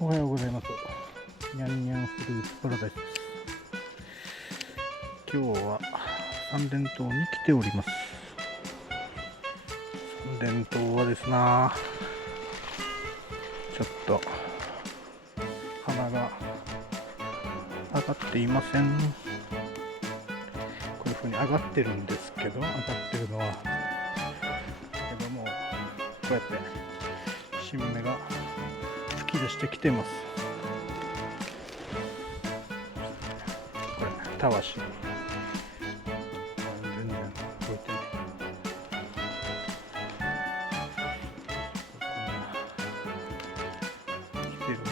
おはようございます。ニャンニャンフルーツパラダイスです。今日は三連島に来ております。三連島はですな、ちょっと花が上がっていません。こういう風に上がってるんですけど、上がってるのはけども、こうやって新芽が突き出してきています。これたわし全然動いてない。来てるんで、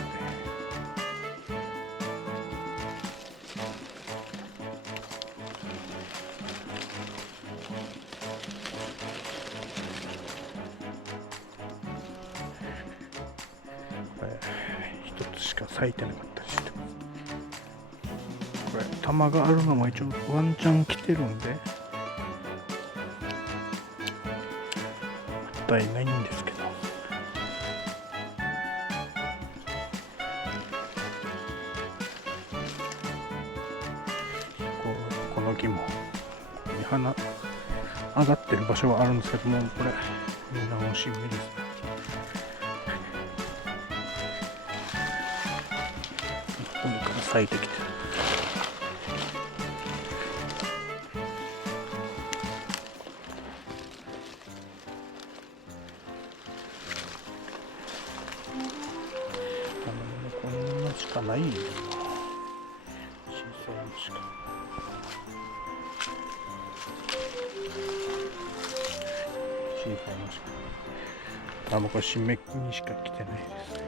これ一つしか咲いてなかったりしてます。これ玉があるのも一応ワンチャン来てるんでもったいないんですけど、この木も花上がってる場所はあるんですけども、これみんな惜しみですね。ここから咲いてきてる。こんなしかないよ。小さいのしか。小さいのしか。これ新芽にしか来てないですね。